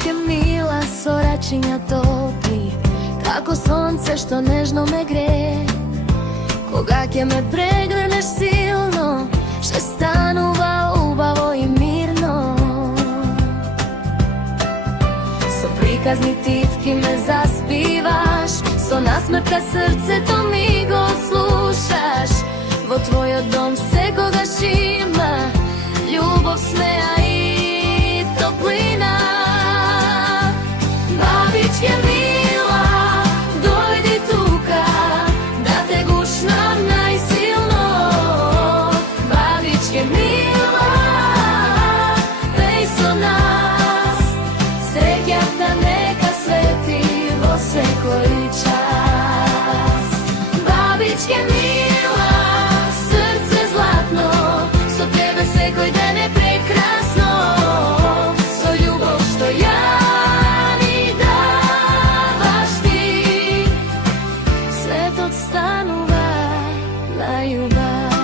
Бабичке мила, со рачиња топли, како сонце што нежно ме гре. Кога ќе ме прегрнеш силно, ще станува убаво и мирно. Со приказни тивки ме заспиваш, со насмевка срцето ми го слушаш. Во твојот дом секогаш има љубов, смеа и топлина. Бабичке мила, дојди тука, да те гушнам најсилно. Бабичке мила, пеј со нас, среќата нека свети во секој час. Бабичке мила, срце златно, со тебе секој ден е прекрасно. Со љубов што ја ми даваш ти, светот станува на љубов.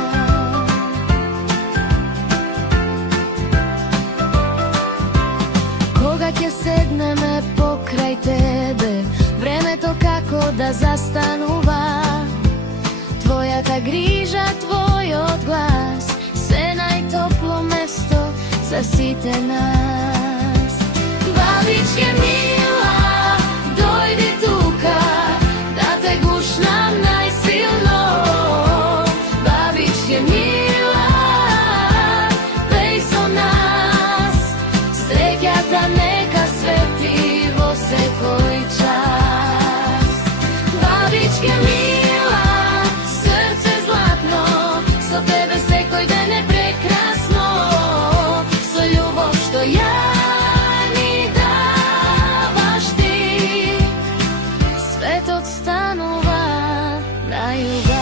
Кога ќе седнеме покрај тебе, времето како да застанува. Твојата грижа, твојот глас, се најтопло место за сите нас. Бабичке мила, дојди тука, да те гушнам најсилно. Бабичке мила, пеј со нас, среќата нека свети во секој час. Бабичке мила, срце златно, со тебе секој ден е прекрасно. Со љубов што ја ми даваш ти, светот станува на љубов.